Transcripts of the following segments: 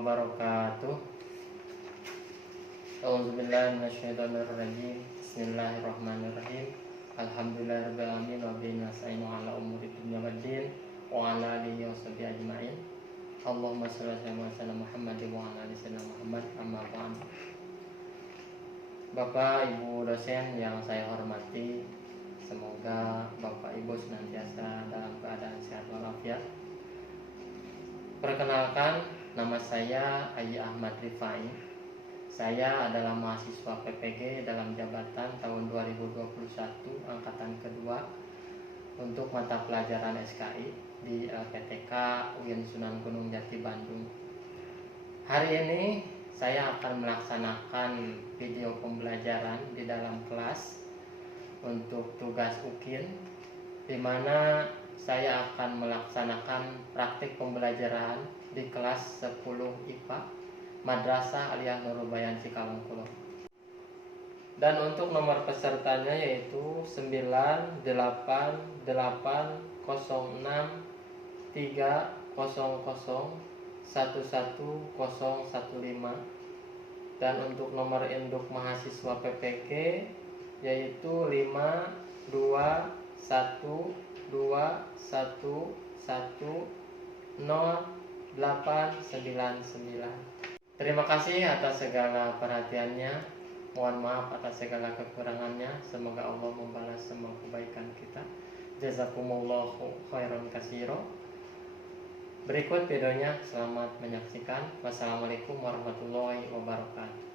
wabarakatuh. A'udzubillahi minasyaitonirrajim. Bismillahirrahmanirrahim. Alhamdulillahirabbil alamin wa bihi nasta'inu ala umuri dunya waddin wa ala alihi washabihi ajmain. Allahumma shalli ala sayyidina Muhammad wa ala ali sayyidina Muhammad amma ba'd. Bapak Ibu dosen yang saya hormati, semoga Bapak Ibu senantiasa dalam keadaan sehat walafiat. Perkenalkan, nama saya Ayi Ahmad Rifai. Saya adalah mahasiswa PPG dalam jabatan tahun 2021 angkatan kedua untuk mata pelajaran SKI di LPTK UIN Sunan Gunung Jati Bandung. Hari ini saya akan melaksanakan video pembelajaran di dalam kelas untuk tugas UKIN, di mana saya akan melaksanakan praktik pembelajaran di kelas 10 IPA Madrasah Aliyah Nurul Bayan Cikalongkulo. Dan untuk nomor pesertanya yaitu 9880630011015, dan untuk nomor induk mahasiswa PPG yaitu 521110899. Terima kasih atas segala perhatiannya. Mohon maaf atas segala kekurangannya. Semoga Allah membalas semua kebaikan kita. Jazakumullahu khairan katsiro. Berikut videonya, selamat menyaksikan. Wassalamualaikum warahmatullahi wabarakatuh.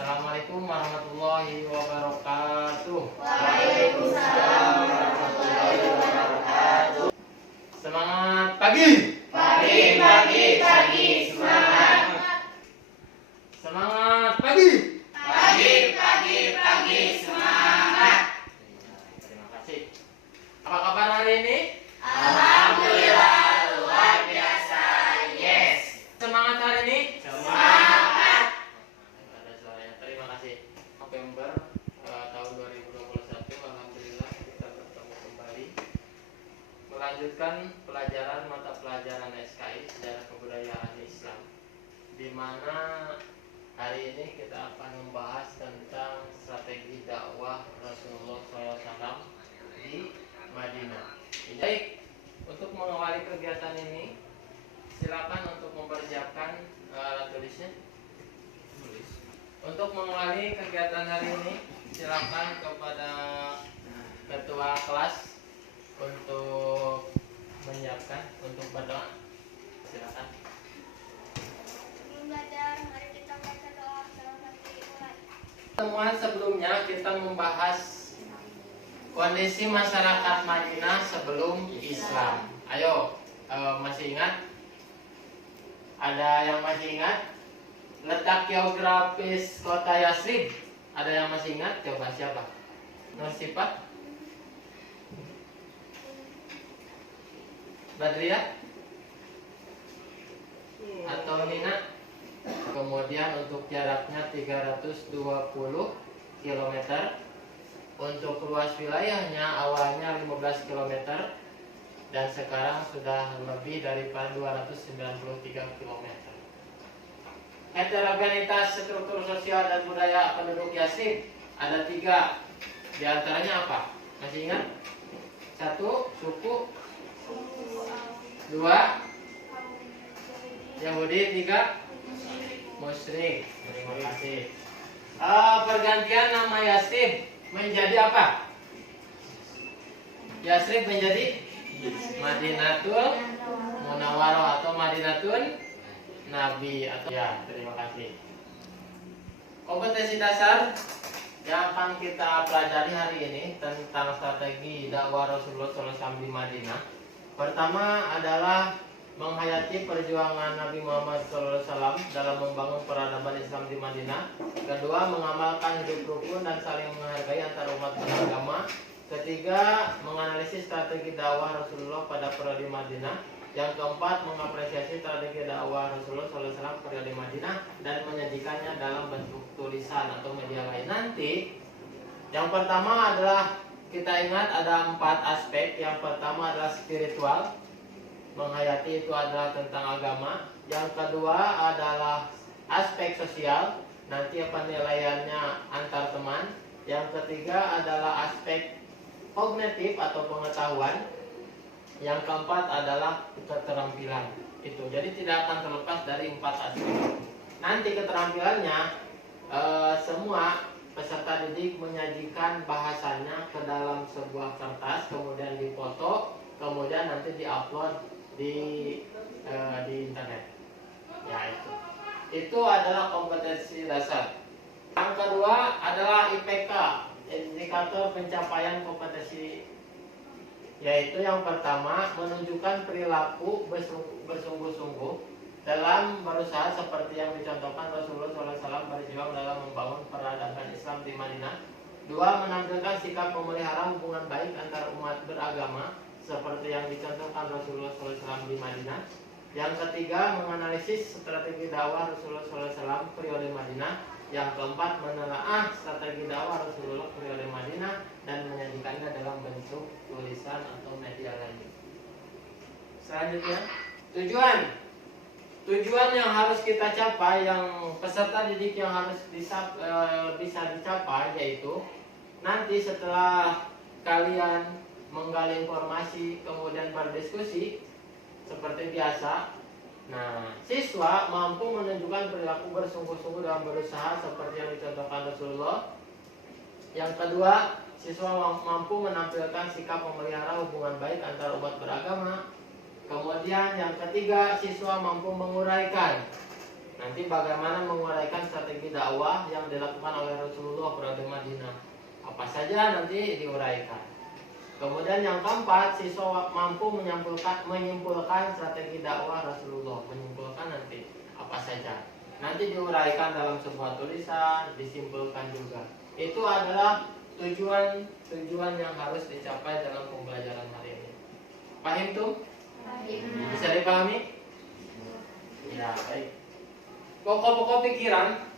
Assalamualaikum warahmatullahi wabarakatuh. Waalaikumsalam warahmatullahi wabarakatuh. Semangat pagi. Pagi, semangat. Semangat pagi. Pagi, semangat. Terima kasih. Apa kabar hari ini? Alhamdulillah, luar biasa. Yes. Semangat hari ini? Semangat. Ada suaranya. Terima kasih. November tahun 2021, alhamdulillah kita bertemu kembali melanjutkan pelajaran mata pelajaran SKI Sejarah Kebudayaan Islam, di mana hari ini kita akan membahas tentang strategi dakwah Rasulullah SAW di Madinah. Baik, untuk mengawali kegiatan ini, silakan untuk mempersiapkan alat tulisnya. Untuk mengawali kegiatan hari ini, silakan kepada ketua kelas untuk menyiapkan untuk berdoa. Silakan. Sebelum belajar, mari kita baca doa dalam hati mulai. Pertemuan sebelumnya kita membahas kondisi masyarakat Madinah sebelum Islam. Ayo, masih ingat? Ada yang masih ingat? Letak geografis kota Yasrib. Ada yang masih ingat? Coba siapa? Nursipat? Badriah? Atau Nina? Kemudian untuk jaraknya 320 km. Untuk luas wilayahnya awalnya 15 km dan sekarang sudah lebih daripada 293 km. Heterogenitas struktur sosial dan budaya penduduk Yasrib ada 3. Di antaranya apa? Masih ingat? 1. Suku. 2. Yahudi. 3. Musyrik. Terima kasih. Pergantian nama Yasrib menjadi apa? Yasrib menjadi Madinatul Munawwarah atau Madinatul Nabi atau ya. Terima kasih. Kompetensi dasar yang akan kita pelajari hari ini tentang strategi dakwah Rasulullah SAW di Madinah. Pertama adalah menghayati perjuangan Nabi Muhammad SAW dalam membangun peradaban Islam di Madinah. Kedua, mengamalkan hidup rukun dan saling menghargai antar umat beragama. Ketiga, menganalisis strategi dakwah Rasulullah pada periode Madinah. Yang keempat, mengapresiasi strategi dakwah Rasulullah SAW periode Madinah dan menyajikannya dalam bentuk tulisan atau media lain. Nanti, yang pertama adalah kita ingat ada 4 aspek. Yang pertama adalah spiritual, menghayati itu adalah tentang agama. Yang kedua adalah aspek sosial, nanti penilaiannya antar teman. Yang ketiga adalah aspek kognitif atau pengetahuan. Yang keempat adalah keterampilan. Itu jadi tidak akan terlepas dari 4 aspek. Nanti keterampilannya semua peserta didik menyajikan bahasanya ke dalam sebuah kertas, kemudian difoto, kemudian nanti diupload di internet. Ya, itu adalah kompetensi dasar. Yang kedua adalah IPK, indikator pencapaian kompetensi, yaitu yang pertama menunjukkan perilaku bersungguh-sungguh dalam berusaha seperti yang dicontohkan Rasulullah SAW berjuang dalam membangun peradaban Islam di Madinah. Dua, menampilkan sikap memelihara hubungan baik antar umat beragama seperti yang dicontohkan Rasulullah SAW di Madinah. Yang ketiga, menganalisis strategi dakwah Rasulullah SAW periode Madinah. Yang keempat, menelaah strategi dakwah Rasulullah periode Madinah dan menyajikannya dalam bentuk tulisan atau media lain. Selanjutnya, tujuan yang harus kita capai, yang peserta didik yang harus bisa dicapai, yaitu nanti setelah kalian menggali informasi kemudian berdiskusi seperti biasa. Nah, siswa mampu menunjukkan perilaku bersungguh-sungguh dalam berusaha seperti yang dicontohkan Rasulullah. Yang kedua, siswa mampu menampilkan sikap memelihara hubungan baik antar umat beragama. Kemudian yang ketiga, siswa mampu menguraikan. Nanti bagaimana menguraikan strategi dakwah yang dilakukan oleh Rasulullah periode Madinah. Apa saja nanti diuraikan. Kemudian yang keempat, siswa mampu menyimpulkan strategi dakwah Rasulullah. Menyimpulkan nanti apa saja. Nanti diuraikan dalam sebuah tulisan, disimpulkan juga. Itu adalah tujuan yang harus dicapai dalam pembelajaran hari ini. Paham tuh? Bisa dipahami? Ya, baik. Pokok-pokok pikiran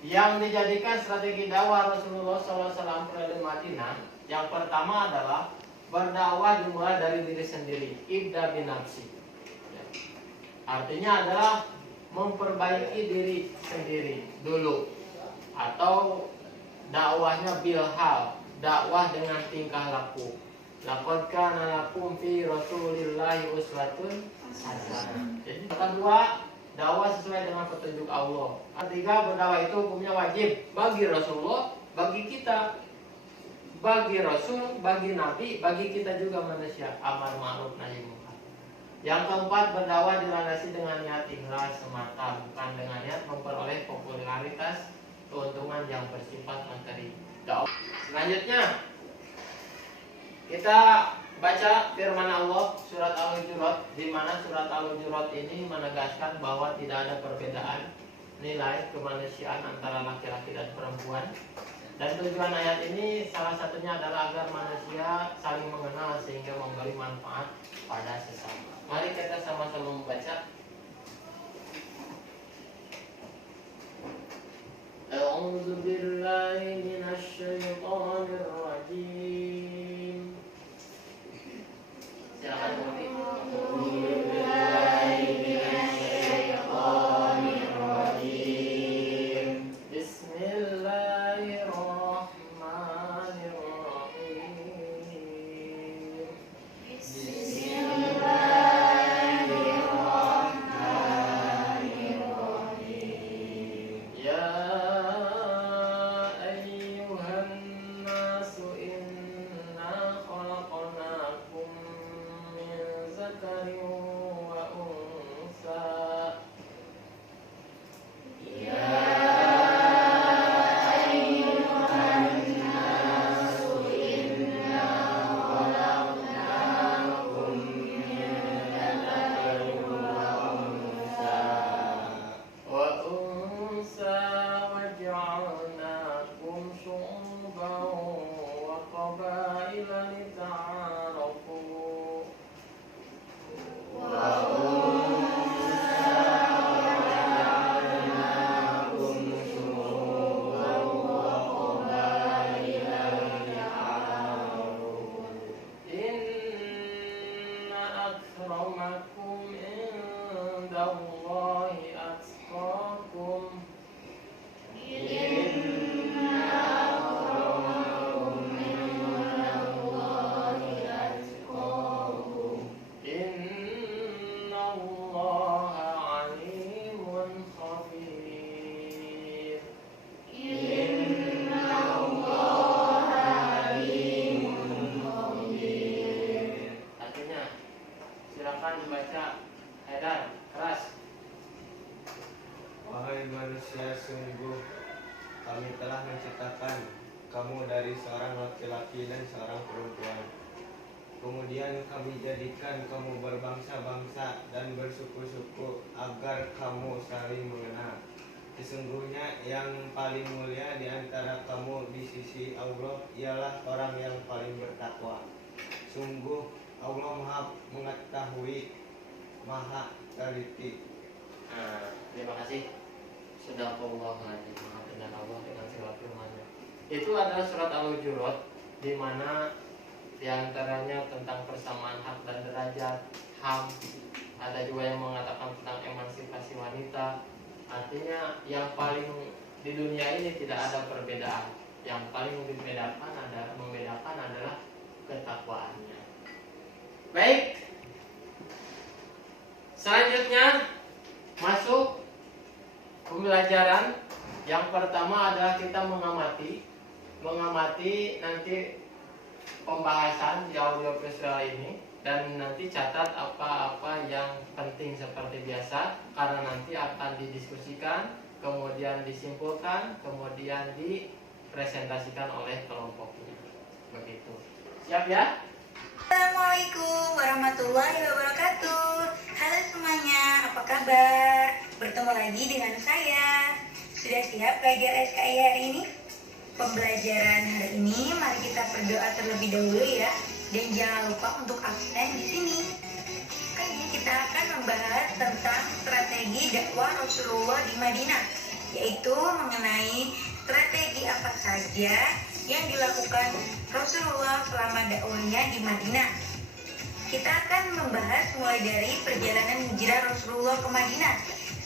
yang dijadikan strategi dakwah Rasulullah SAW periode Madinah. Yang pertama adalah berdakwah dimulai dari diri sendiri, ibda binafsi. Ya. Artinya adalah memperbaiki diri sendiri dulu, atau dakwahnya bilhal, dakwah dengan tingkah laku. Laqad kana lakum fi Rasulillahi uswatun hasanah. Jadi kedua, dakwah sesuai dengan petunjuk Allah. Ketiga, berdakwah itu hukumnya wajib bagi Rasulullah, bagi kita, bagi Rasul, bagi Nabi, bagi kita juga manusia. Amar ma'ruf nahi munkar. Yang keempat, berdakwah dilandasi dengan niat ikhlas semata, bukan dengan niat memperoleh popularitas, keuntungan yang bersifat materi. Selanjutnya, kita baca firman Allah surat Al-Hujurat, di mana surat Al-Hujurat ini menegaskan bahwa tidak ada perbedaan nilai kemanusiaan antara laki-laki dan perempuan. Dan tujuan ayat ini salah satunya adalah agar manusia saling mengenal sehingga memberi manfaat pada sesama. Mari kita sama-sama membaca. A'udzu billahi minasy syaithanir rajim. Silakan Mufti. Bismillahirrahmanirrahim. indallahi atqakum. Innallaha alimun khabir. Artinya, silakan dibaca. Haidar, keras. Wahai manusia, sungguh kami telah menciptakan kamu dari seorang laki-laki dan seorang perempuan. Kemudian kami jadikan kamu berbangsa-bangsa dan bersuku-suku agar kamu saling mengenal. Sesungguhnya yang paling mulia di antara kamu di sisi Allah ialah orang yang paling bertakwa. Sungguh Allah Maha mengetahui, Maha teliti. Terima kasih. Sadaqallahul-Azim. Maha benar Allah dengan segala firman-Nya. Itu adalah surat Al-Hujurat, di mana diantaranya tentang persamaan hak dan derajat, HAM. Ada juga yang mengatakan tentang emansipasi wanita. Artinya yang paling di dunia ini tidak ada perbedaan. Yang paling membedakan adalah ketakwaannya. Baik. Selanjutnya masuk pembelajaran. Yang pertama adalah kita mengamati nanti pembahasan di audio visual ini, dan nanti catat apa-apa yang penting seperti biasa, karena nanti akan didiskusikan, kemudian disimpulkan, kemudian dipresentasikan oleh kelompoknya. Begitu. Siap ya? Assalamualaikum warahmatullahi wabarakatuh. Halo semuanya, apa kabar? Bertemu lagi dengan saya. Sudah siap belajar SKI hari ini? Pembelajaran hari ini mari kita berdoa terlebih dahulu ya. Dan jangan lupa untuk absen di sini. Kali ini kita akan membahas tentang strategi dakwah Rasulullah di Madinah, yaitu mengenai strategi apa saja yang dilakukan Rasulullah selama dakwahnya di Madinah. Kita akan membahas mulai dari perjalanan hijrah Rasulullah ke Madinah.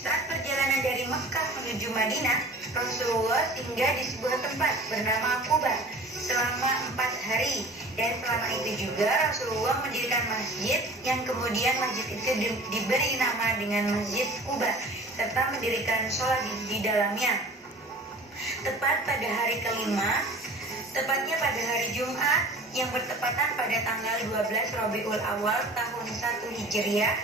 Saat perjalanan dari Mekah menuju Madinah, Rasulullah singgah di sebuah tempat bernama Quba selama 4 hari. Dan selama itu juga Rasulullah mendirikan masjid, yang kemudian masjid itu diberi nama dengan Masjid Quba, serta mendirikan sholat di dalamnya. Tepat pada hari kelima, tepatnya pada hari Jumat yang bertepatan pada tanggal 12 Rabiul Awal tahun 1 Hijriah,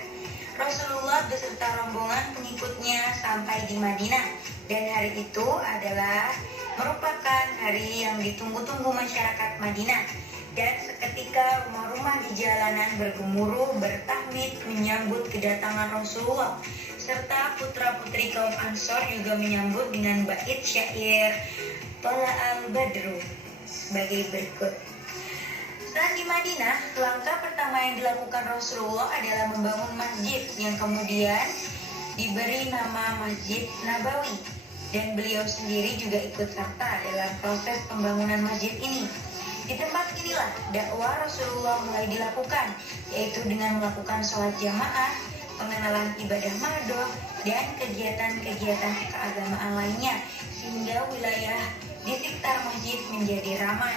Rasulullah beserta rombongan pengikutnya sampai di Madinah. Dan hari itu adalah merupakan hari yang ditunggu-tunggu masyarakat Madinah. Dan seketika rumah-rumah di jalanan bergemuruh bertahmid menyambut kedatangan Rasulullah, serta putra-putri kaum Ansor juga menyambut dengan bait syair Tola al-Badru sebagai berikut. Saat di Madinah, langkah pertama yang dilakukan Rasulullah adalah membangun masjid yang kemudian diberi nama Masjid Nabawi, dan beliau sendiri juga ikut serta dalam proses pembangunan masjid ini. Di tempat inilah dakwah Rasulullah mulai dilakukan, yaitu dengan melakukan sholat jamaah, pengenalan ibadah mardho, dan kegiatan-kegiatan keagamaan lainnya, sehingga wilayah di sekitar masjid menjadi ramai.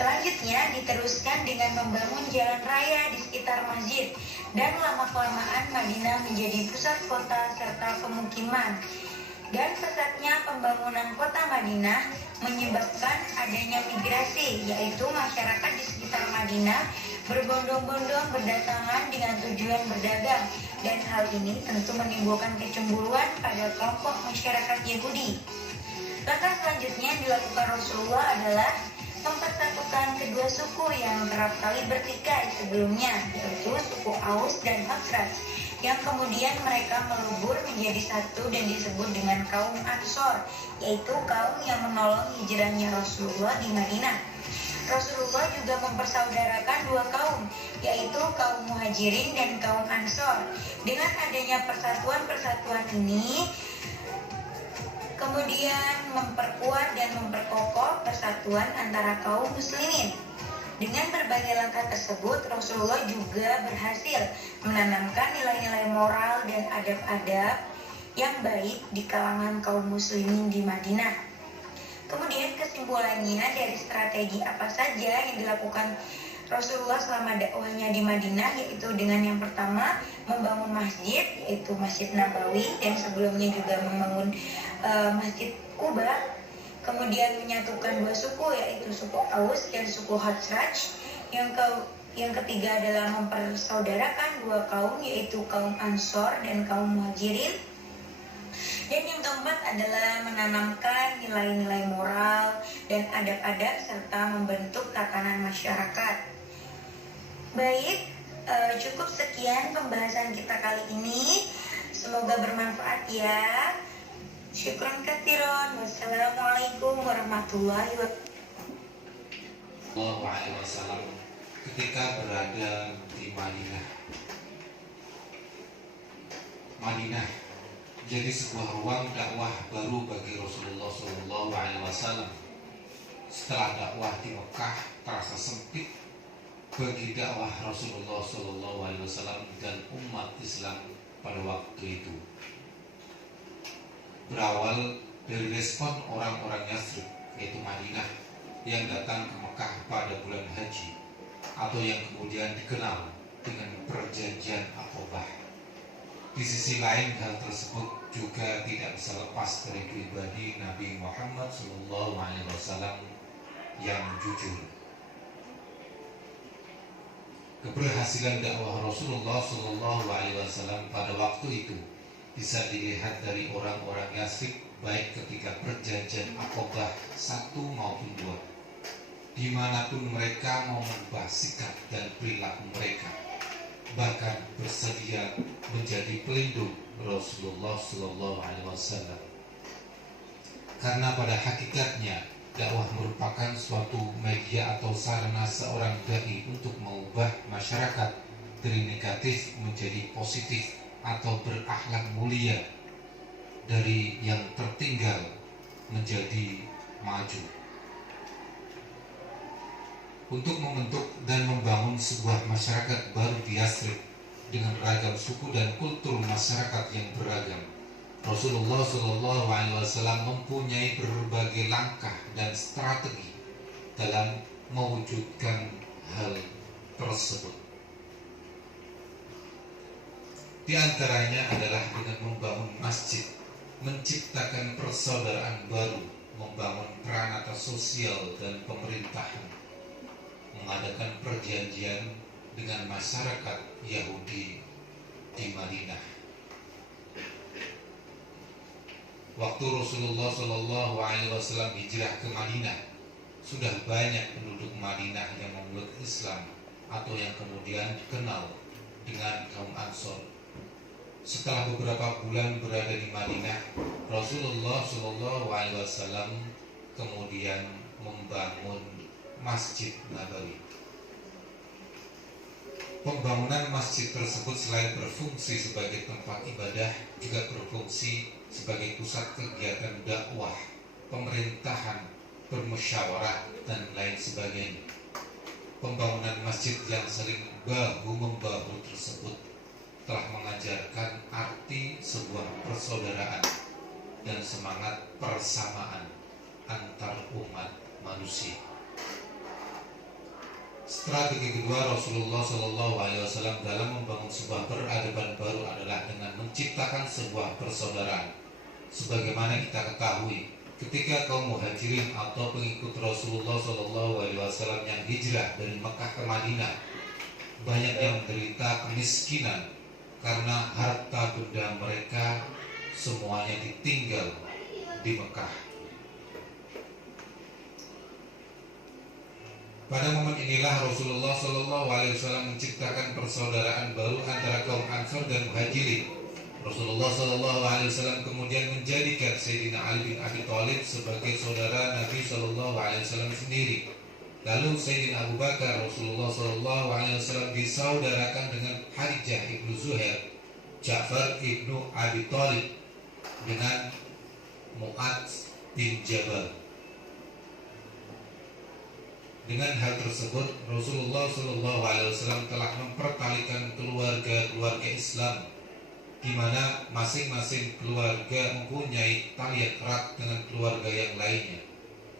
Selanjutnya diteruskan dengan membangun jalan raya di sekitar masjid, dan lama-kelamaan Madinah menjadi pusat kota serta pemukiman. Dan pesatnya pembangunan kota Madinah menyebabkan adanya migrasi, yaitu masyarakat di sekitar Madinah berbondong-bondong berdatangan dengan tujuan berdagang, dan hal ini tentu menimbulkan kecemburuan pada kelompok masyarakat Yahudi. Langkah selanjutnya yang dilakukan Rasulullah adalah mempersatukan kedua suku yang kerap kali bertikai sebelumnya, yaitu suku Aus dan Khazraj, yang kemudian mereka melebur menjadi satu dan disebut dengan kaum Ansor, yaitu kaum yang menolong hijrahnya Rasulullah di Madinah. Rasulullah juga mempersaudarakan dua kaum, yaitu kaum Muhajirin dan kaum Ansor. Dengan adanya persatuan-persatuan ini, kemudian memperkuat dan memperkokoh persatuan antara kaum muslimin. Dengan berbagai langkah tersebut, Rasulullah juga berhasil menanamkan nilai-nilai moral dan adab-adab yang baik di kalangan kaum muslimin di Madinah. Kemudian kesimpulannya dari strategi apa saja yang dilakukan Rasulullah selama dakwahnya di Madinah, yaitu dengan yang pertama membangun masjid, yaitu Masjid Nabawi, dan sebelumnya juga membangun Masjid Quba. Kemudian menyatukan dua suku, yaitu suku Aus dan suku Khazraj. Yang ketiga adalah mempersaudarakan dua kaum, yaitu kaum Ansor dan kaum Muhajirin. Dan yang keempat adalah menanamkan nilai-nilai moral dan adab-adab serta membentuk tatanan masyarakat. Baik, cukup sekian pembahasan kita kali ini. Semoga bermanfaat ya. Syukran katsiran. Wassalamualaikum warahmatullahi wasallam ketika berada di Madinah jadi sebuah ruang dakwah baru bagi Rasulullah SAW. Setelah dakwah di Mekah terasa sempit bagi dakwah Rasulullah SAW dan umat Islam pada waktu itu. Berawal dari respon orang-orang Yathrib, yaitu Madinah, yang datang ke Mekah pada bulan haji, atau yang kemudian dikenal dengan perjanjian Aqabah. Di sisi lain, hal tersebut juga tidak bisa lepas dari pribadi Nabi Muhammad SAW yang jujur. Keberhasilan dakwah Rasulullah SAW pada waktu itu bisa dilihat dari orang-orang Yathrib, baik ketika perjanjian Aqabah 1 maupun 2. Dimanapun mereka mau mengubah sikap dan perilaku mereka, bahkan bersedia menjadi pelindung Rasulullah SAW. Karena pada hakikatnya dakwah merupakan suatu media atau sarana seorang dai untuk mengubah masyarakat dari negatif menjadi positif atau berakhlak mulia, dari yang tertinggal menjadi maju. Untuk membentuk dan membangun sebuah masyarakat baru di Yathrib dengan ragam suku dan kultur masyarakat yang beragam, Rasulullah SAW mempunyai berbagai langkah dan strategi dalam mewujudkan hal tersebut. Di antaranya adalah dengan membangun masjid, menciptakan persaudaraan baru, membangun peranata sosial dan pemerintahan, mengadakan perjanjian dengan masyarakat Yahudi di Madinah. Waktu Rasulullah SAW hijrah ke Madinah, sudah banyak penduduk Madinah yang memeluk Islam atau yang kemudian dikenal dengan kaum Ansor. Setelah beberapa bulan berada di Madinah, Rasulullah SAW kemudian membangun Masjid Nabawi. Pembangunan masjid tersebut selain berfungsi sebagai tempat ibadah, juga berfungsi sebagai pusat kegiatan dakwah, pemerintahan, bermusyawarah, dan lain sebagainya. Pembangunan masjid yang saling bahu-membahu tersebut telah mengajarkan arti sebuah persaudaraan dan semangat persamaan antar umat manusia. Strategi kedua Rasulullah SAW dalam membangun sebuah peradaban baru adalah dengan menciptakan sebuah persaudaraan. Sebagaimana kita ketahui, ketika kaum Muhajirin atau pengikut Rasulullah SAW yang hijrah dari Mekah ke Madinah, banyak yang menderita kemiskinan karena harta benda mereka semuanya ditinggal di Mekah. Pada momen inilah Rasulullah SAW menciptakan persaudaraan baru antara kaum Ansor dan Muhajirin. Rasulullah SAW kemudian menjadikan Sayyidina Ali bin Abi Thalib sebagai saudara Nabi SAW sendiri. Lalu Sayyidina Abu Bakar Rasulullah SAW disaudarakan dengan Harijah ibnu Zuhair, Ja'far ibnu Abi Thalib dengan Mu'adz bin Jabal. Dengan hal tersebut, Rasulullah SAW telah mempertalikan keluarga-keluarga Islam, di mana masing-masing keluarga mempunyai tali erat dengan keluarga yang lainnya,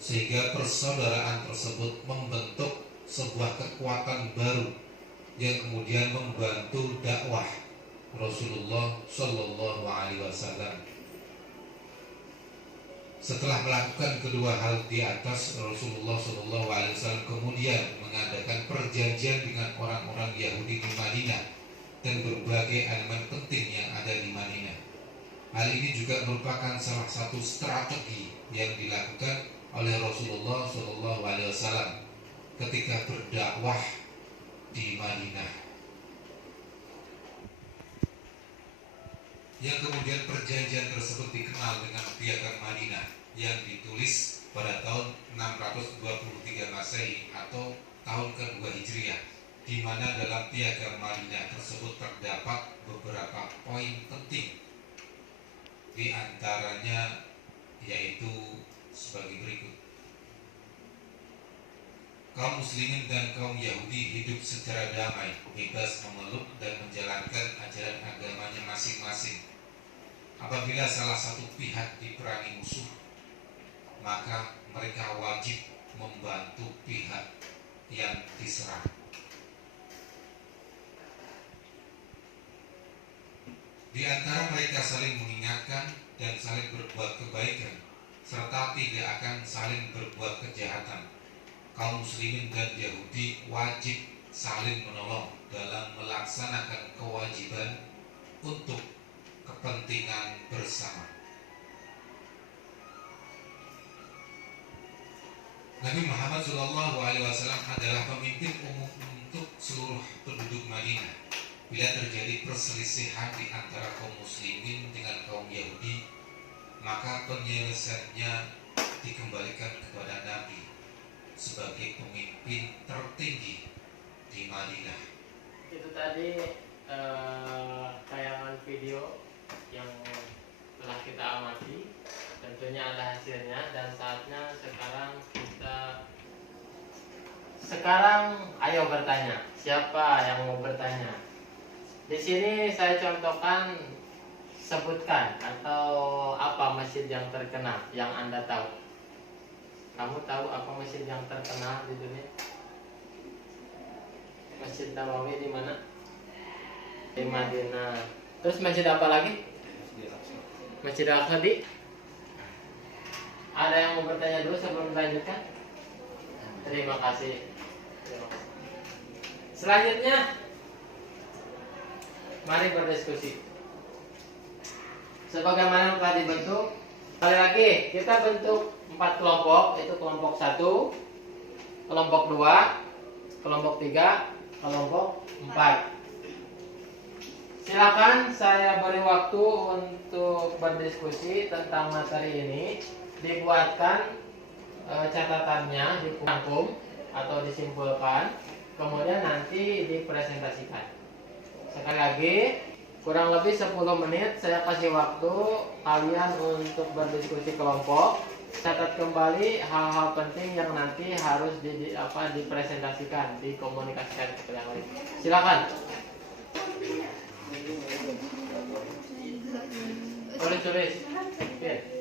sehingga persaudaraan tersebut membentuk sebuah kekuatan baru yang kemudian membantu dakwah Rasulullah SAW. Setelah melakukan kedua hal di atas, Rasulullah SAW kemudian mengadakan perjanjian dengan orang-orang Yahudi di Madinah dan berbagai elemen penting yang ada di Madinah. Hal ini juga merupakan salah satu strategi yang dilakukan oleh Rasulullah SAW ketika berdakwah di Madinah. Yang kemudian perjanjian tersebut dikenal dengan Piagam Madinah yang ditulis pada tahun 623 Masehi atau tahun kedua Hijriah, di mana dalam Piagam Madinah tersebut terdapat beberapa poin penting. Di antaranya yaitu sebagai berikut. Kaum muslimin dan kaum Yahudi hidup secara damai, bebas memeluk dan menjalankan ajaran agamanya masing-masing. Apabila salah satu pihak diperangi musuh, maka mereka wajib membantu pihak yang diserang. Di antara mereka saling mengingatkan dan saling berbuat kebaikan, serta tidak akan saling berbuat kejahatan. Kaum muslimin dan Yahudi wajib saling menolong dalam melaksanakan kewajiban untuk kepentingan bersama. Nabi Muhammad SAW adalah pemimpin umum untuk seluruh penduduk Madinah. Bila terjadi perselisihan di antara kaum muslimin dengan kaum Yahudi, maka penyelesaiannya dikembalikan kepada Nabi sebagai pemimpin tertinggi di Madinah. Itu tadi tayangan video yang telah kita amati, tentunya ada hasilnya, dan saatnya sekarang ayo bertanya. Siapa yang mau bertanya? Di sini saya contohkan, sebutkan atau apa masjid yang terkenal yang Anda tahu. Kamu tahu apa masjid yang terkenal di dunia? Masjid Nabawi di mana? Di Madinah. Terus masjid apa lagi? Masjid Al-Aqsa. Ada yang mau bertanya dulu sebelum dilanjutkan? Terima kasih. Selanjutnya, mari berdiskusi. Sebagaimana telah dibentuk, sekali lagi kita bentuk 4 kelompok, yaitu kelompok 1, kelompok 2, kelompok 3, kelompok 4. Silakan saya beri waktu untuk berdiskusi tentang materi ini. Dibuatkan catatannya, dirangkum atau disimpulkan, kemudian nanti dipresentasikan. Sekali lagi, kurang lebih 10 menit saya kasih waktu kalian untuk berdiskusi kelompok. Catat kembali hal-hal penting yang nanti harus dipresentasikan, dikomunikasikan ke yang lain. Silakan. Tulis. Oke.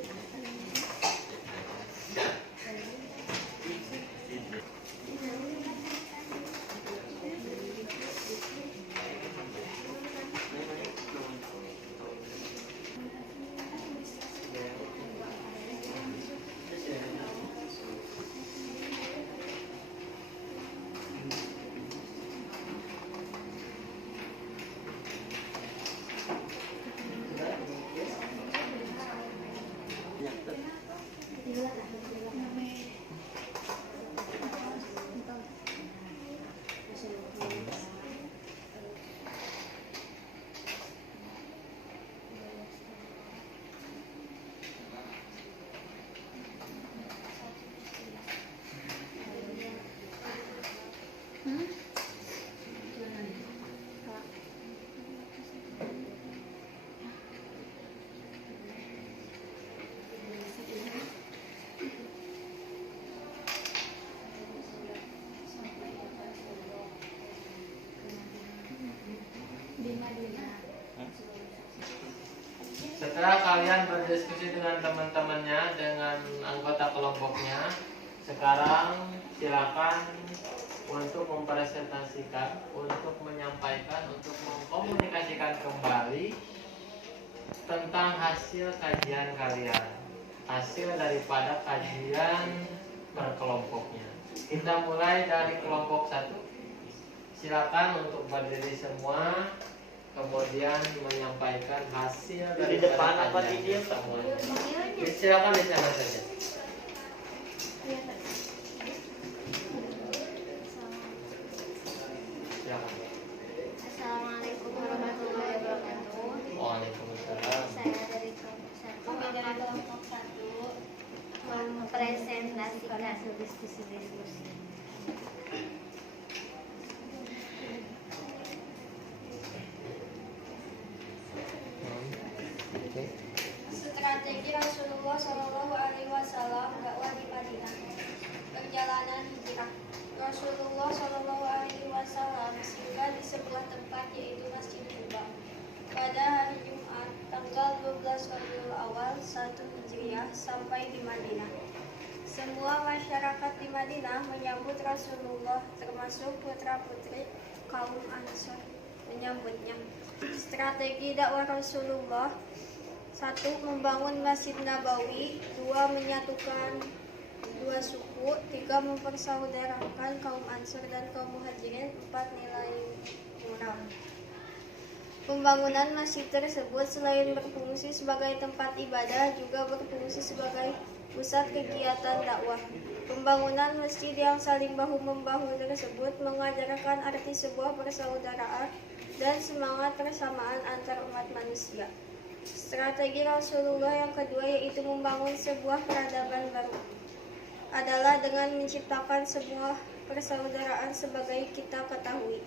Setelah kalian berdiskusi dengan teman-temannya, dengan anggota kelompoknya, sekarang silakan untuk mempresentasikan, untuk menyampaikan, untuk mengkomunikasikan kembali tentang hasil kajian kalian, hasil daripada kajian berkelompoknya. Kita mulai dari kelompok 1. Silakan untuk berdiri semua, kemudian menyampaikan hasil dari depan kajian apa di dia, Pak? semuanya. Silakan di sana saja. Silakan. Assalamualaikum warahmatullahi wabarakatuh. Waalaikumsalam. Saya dari kelompok 1 mempresentasikan hasil diskusi. Oke. Strategi Rasulullah Shallallahu Alaihi Wasallam dakwah di Madinah. Perjalanan hijrah. Rasulullah Shallallahu Alaihi Wasallam singgah di sebuah tempat yaitu Masjid Quba pada hari Jumat tanggal 12 Rabiul Awal 1 Hijriah sampai di Madinah. Semua masyarakat di Madinah menyambut Rasulullah, termasuk putra-putri kaum Ansor menyambutnya. Strategi dakwah Rasulullah: 1. Membangun Masjid Nabawi. 2. Menyatukan dua suku. 3. Mempersaudarakan kaum Ansor dan kaum Muhajirin. 4. Nilai moral. Pembangunan masjid tersebut selain berfungsi sebagai tempat ibadah, juga berfungsi sebagai pusat kegiatan dakwah. Pembangunan masjid yang saling bahu-membahu tersebut mengajarkan arti sebuah persaudaraan dan semangat persamaan antar umat manusia. Strategi Rasulullah yang kedua, yaitu membangun sebuah peradaban baru, adalah dengan menciptakan sebuah persaudaraan. Sebagai kita ketahui,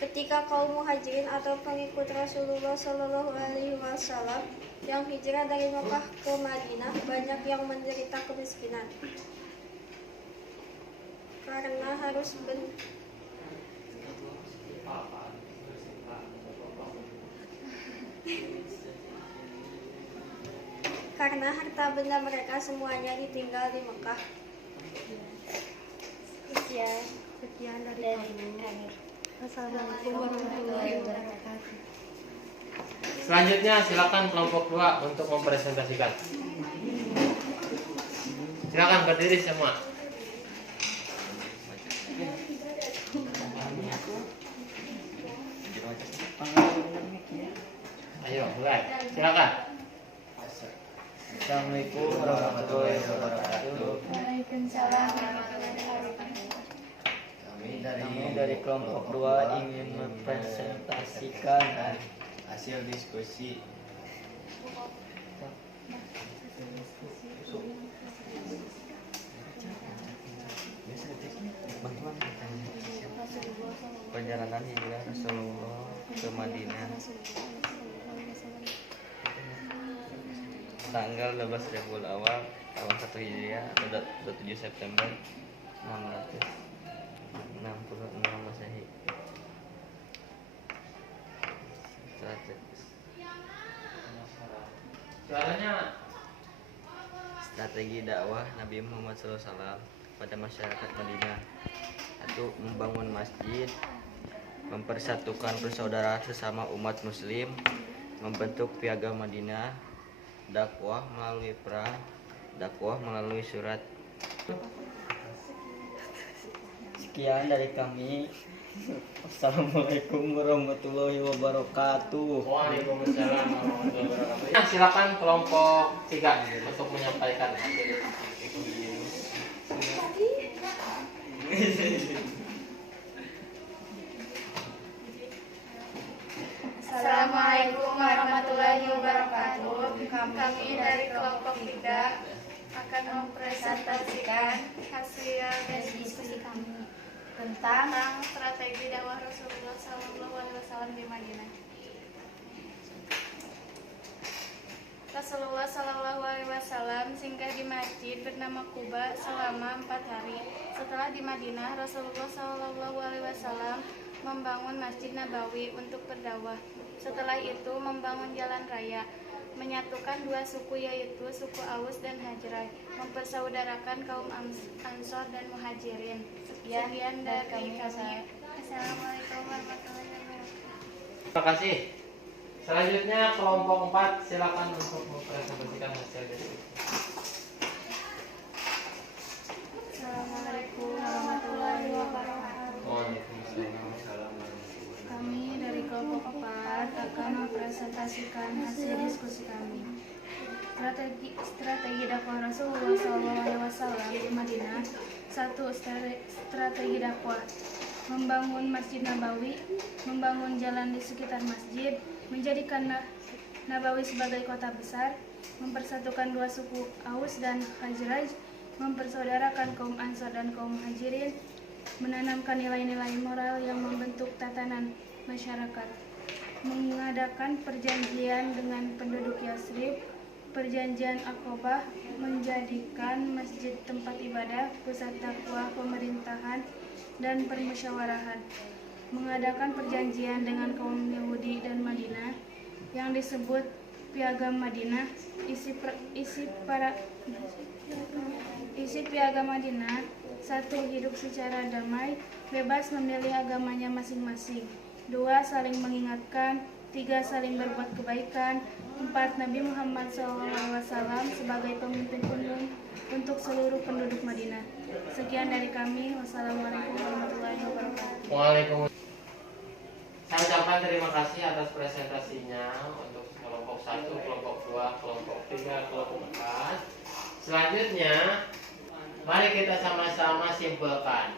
ketika kaum Muhajirin atau pengikut Rasulullah Shallallahu Alaihi Wasallam yang hijrah dari Mekah ke Madinah, banyak yang menderita kemiskinan karena harta benda mereka semuanya ditinggal di Mekah. Sekian dari kami. Assalamualaikum warahmatullahi wabarakatuh. Selanjutnya silakan kelompok 2 untuk mempresentasikan. Silakan berdiri semua. Ayo mulai. Silakan. Assalamualaikum warahmatullahi wabarakatuh. Waalaikumsalam warahmatullahi wabarakatuh. Kami dari kelompok 2 ingin mempresentasikan hasil diskusi. Perjalanan hijrah Rasulullah ke Madinah tanggal 12 Rabiul Awal tahun 1 Hijriah atau 27 September 666 Masehi. Strategi dakwah Nabi Muhammad SAW pada masyarakat Madinah. 1. Membangun masjid, mempersatukan persaudaraan sesama umat muslim, membentuk piagam Madinah, dakwah melalui perang, dakwah melalui surat. Sekian dari kami. Assalamualaikum warahmatullahi wabarakatuh. Waalaikumsalam warahmatullahi wabarakatuh. Silakan kelompok 3 untuk menyampaikan hasil. Assalamualaikum warahmatullahi wabarakatuh. Kami dari kelompok 3 akan mempresentasikan hasil dari diskusi kami tentang strategi dakwah Rasulullah SAW di Madinah. Rasulullah SAW singgah di masjid bernama Quba selama 4 hari. Setelah di Madinah, Rasulullah SAW membangun Masjid Nabawi untuk berdakwah. Setelah itu membangun jalan raya. menyatukan dua suku yaitu suku Aus dan Hajraj, mempersaudarakan kaum Ansor dan Muhajirin. Sekian dari kami. Assalamualaikum warahmatullahi wabarakatuh. Terima kasih. Selanjutnya kelompok 4 silakan untuk mempresentasikan hasil diskusi. Assalamualaikum warahmatullahi wabarakatuh. Waalaikumsalam. Kami dari kelompok 4 akan mempresentasikan hasil diskusi kami. Strategi dakwah Rasulullah SAW di Madinah. 1. Strategi dakwah: membangun Masjid Nabawi, membangun jalan di sekitar masjid, menjadikan Nabawi sebagai kota besar, mempersatukan dua suku Aus dan Khazraj, mempersaudarakan kaum Ansor dan kaum Muhajirin, menanamkan nilai-nilai moral yang membentuk tatanan masyarakat, mengadakan perjanjian dengan penduduk Yasrib, perjanjian Aqabah, menjadikan masjid tempat ibadah, pusat dakwah, pemerintahan, dan permusyawarahan, mengadakan perjanjian dengan kaum Yahudi dan Madinah yang disebut Piagam Madinah. Isi Piagam Madinah: 1. Hidup secara damai, bebas memilih agamanya masing-masing. 2. Saling mengingatkan. 3. Saling berbuat kebaikan. 4. Nabi Muhammad SAW sebagai pemimpin umum untuk seluruh penduduk Madinah. Sekian dari kami. Wassalamualaikum warahmatullahi wabarakatuh. Waalaikumsalam. Saya ucapkan terima kasih atas presentasinya untuk kelompok 1, kelompok 2, kelompok 3, kelompok 4. Selanjutnya, mari kita sama-sama simpulkan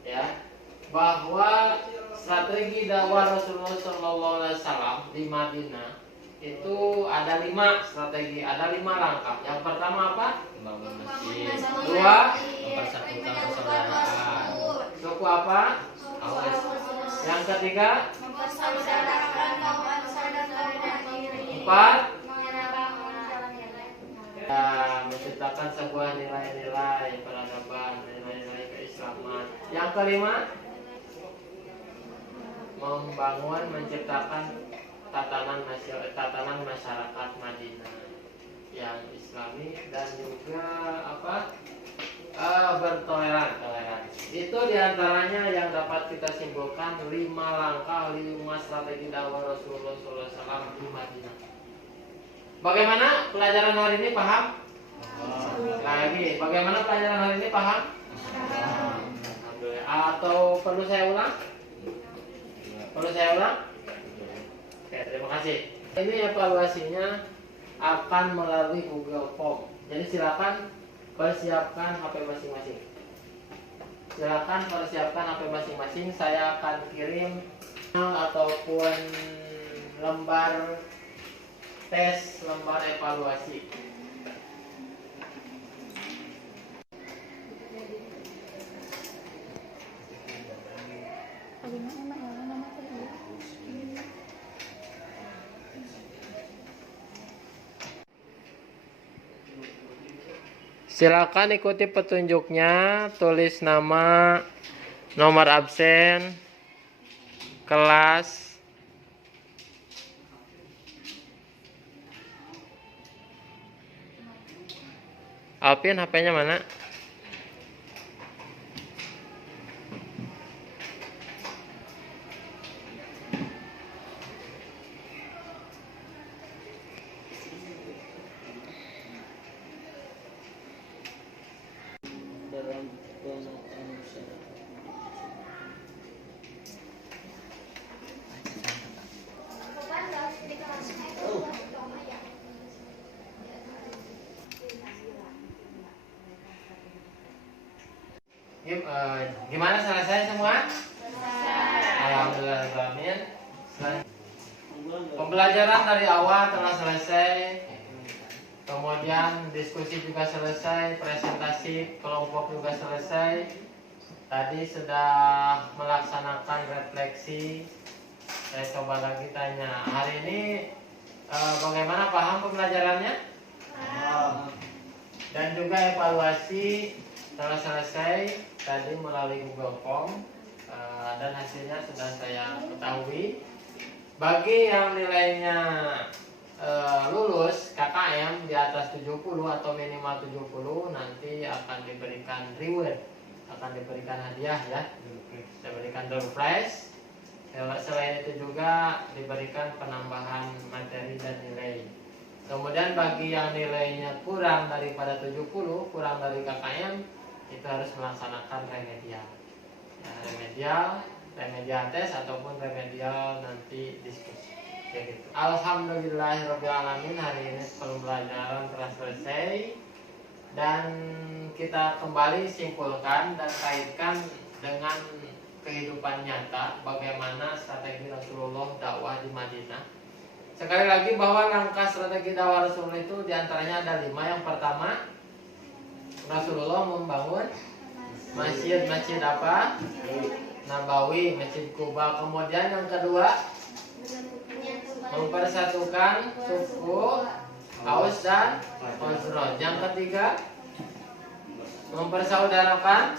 ya bahwa strategi dakwah Rasulullah SAW di Madinah itu ada 5 strategi, ada 5 langkah. Yang pertama apa? Membangun masjid. 2. Mempersatukan persaudaraan. Suku apa? Aus. Yang ketiga? Mempersaudarakan kaum Ansor dan kaum Muhajirin. 4. Membangun jalan yang lain. Ya, menciptakan sebuah nilai-nilai peradaban, nilai-nilai keislaman. Yang kelima? Membangun, menciptakan tatanan masyarakat Madinah yang Islami dan juga bertoleransi. Itu diantaranya yang dapat kita simpulkan 5 langkah, 5 strategi dakwah Rasulullah SAW di Madinah. Bagaimana pelajaran hari ini, paham? Lagi, bagaimana pelajaran hari ini, paham? Alhamdulillah. Atau perlu saya ulang? Perlu saya ulang? Oke, terima kasih. Ini evaluasinya akan melalui Google Form. Jadi silakan persiapkan HP masing-masing. Silakan persiapkan HP masing-masing. Saya akan kirim ataupun lembar tes, lembar evaluasi. Silakan ikuti petunjuknya, tulis nama, nomor absen, kelas, Alvin HP-nya mana? Gimana, selesai semua? Alhamdulillah. Pembelajaran dari awal telah selesai. Kemudian diskusi juga selesai, presentasi kelompok juga selesai. Tadi sudah melaksanakan refleksi. Saya coba lagi tanya, hari ini bagaimana, paham pembelajarannya? Dan juga evaluasi telah selesai tadi melalui Google Form, dan hasilnya sudah saya ketahui. Bagi yang nilainya lulus KKM di atas 70 atau minimal 70 nanti akan diberikan reward, akan diberikan hadiah ya, diberikan door prize. Selain itu juga diberikan penambahan materi dan nilai. Kemudian bagi yang nilainya kurang daripada 70, kurang dari KKM, itu harus melaksanakan remedial. Ya, remedial tes ataupun remedial nanti diskusi. Ya gitu. Alhamdulillahirobbilalamin, hari ini pembelajaran telah selesai dan kita kembali simpulkan dan kaitkan dengan kehidupan nyata bagaimana strategi Rasulullah dakwah di Madinah. Sekali lagi bahwa langkah strategi dakwah Rasulullah itu diantaranya ada 5. Yang pertama, Rasulullah membangun masjid apa? Nabawi, Masjid Kuba. Kemudian yang kedua, mempersatukan suku Aus dan Khazraj. Yang ketiga, mempersaudarakan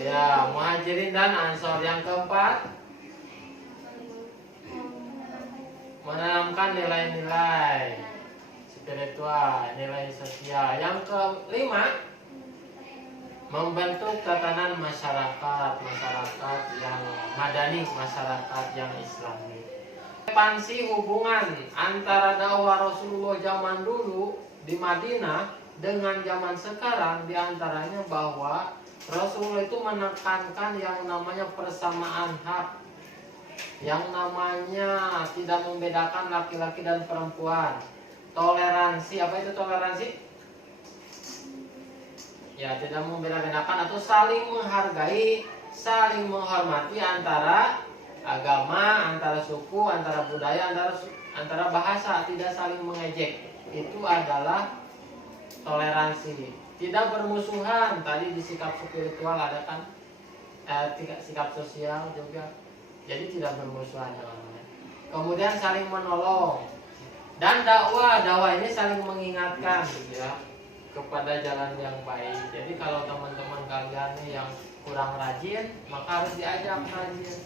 ya Muhajirin dan Ansor. Yang keempat, menanamkan nilai-nilai spiritual, nilai sosial. Yang kelima, membentuk tatanan masyarakat yang madani, masyarakat yang islami. Ekspansi hubungan antara dakwah Rasulullah zaman dulu di Madinah dengan zaman sekarang diantaranya bahwa Rasulullah itu menekankan yang namanya persamaan hak, yang namanya tidak membedakan laki-laki dan perempuan, toleransi. Apa itu toleransi? Ya, tidak membeda-bedakan atau saling menghargai, saling menghormati antara agama, antara suku, antara budaya, antara bahasa, tidak saling mengejek. Itu adalah toleransi. Tidak bermusuhan. Tadi di sikap spiritual ada kan, sikap sosial juga. Jadi tidak bermusuhan namanya. Kemudian saling menolong. Dan dakwah ini saling mengingatkan ya kepada jalan yang baik. Jadi kalau teman-teman kalian nih yang kurang rajin, maka harus diajak rajin.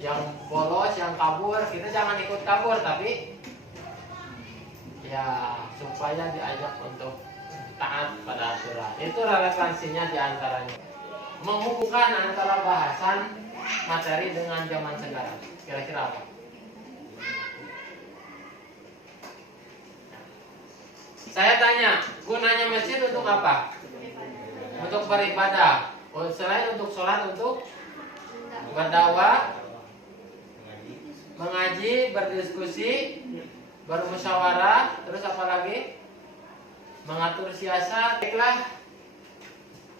Yang bolos, yang kabur, kita jangan ikut kabur, tapi ya supaya diajak untuk taat pada aturan. Itu relevansinya diantaranya. Menghubungkan antara bahasan materi dengan zaman sekarang. Kira-kira apa? Saya tanya, gunanya masjid untuk apa? Untuk beribadah. Selain untuk sholat, untuk berdakwah, mengaji, berdiskusi, bermusyawarah, terus apa lagi? Mengatur siasat. Baiklah.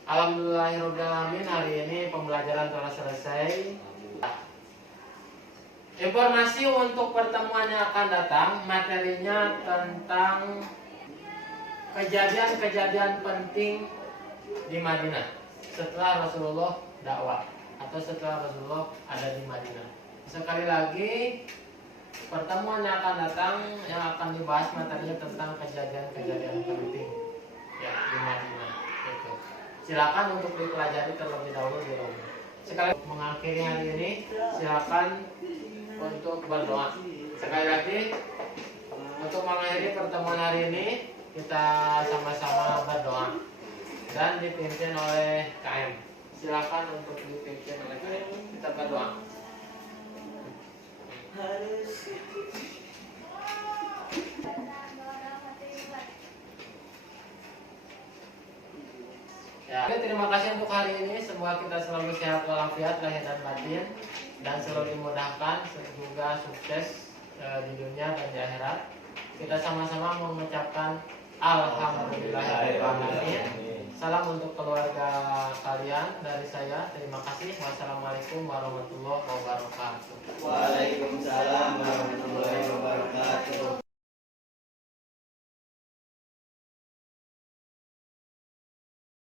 Alhamdulillahirobbilalamin, hari ini pembelajaran telah selesai. Informasi untuk pertemuan yang akan datang, materinya tentang kejadian-kejadian penting di Madinah setelah Rasulullah dakwah atau setelah Rasulullah ada di Madinah. Sekali lagi, pertemuan yang akan datang yang akan dibahas materinya tentang kejadian-kejadian penting ya di Madinah. Itu. Silakan untuk dipelajari terlebih dahulu di rumah. Sekali mengakhiri hari ini, silakan untuk berdoa. Sekali lagi, untuk mengakhiri pertemuan hari ini, kita sama-sama berdoa dan dipimpin oleh KM. Silakan untuk dipimpin oleh KM. Kita berdoa. Ya, terima kasih untuk hari ini. Semoga kita selalu sehat walafiat lahir dan batin dan selalu dimudahkan, semoga sukses di dunia dan di akhirat. Kita sama-sama mengucapkan alhamdulillahirobbilalamin. Salam untuk keluarga kalian dari saya. Terima kasih. Wassalamualaikum warahmatullahi wabarakatuh. Waalaikumsalam warahmatullahi wabarakatuh.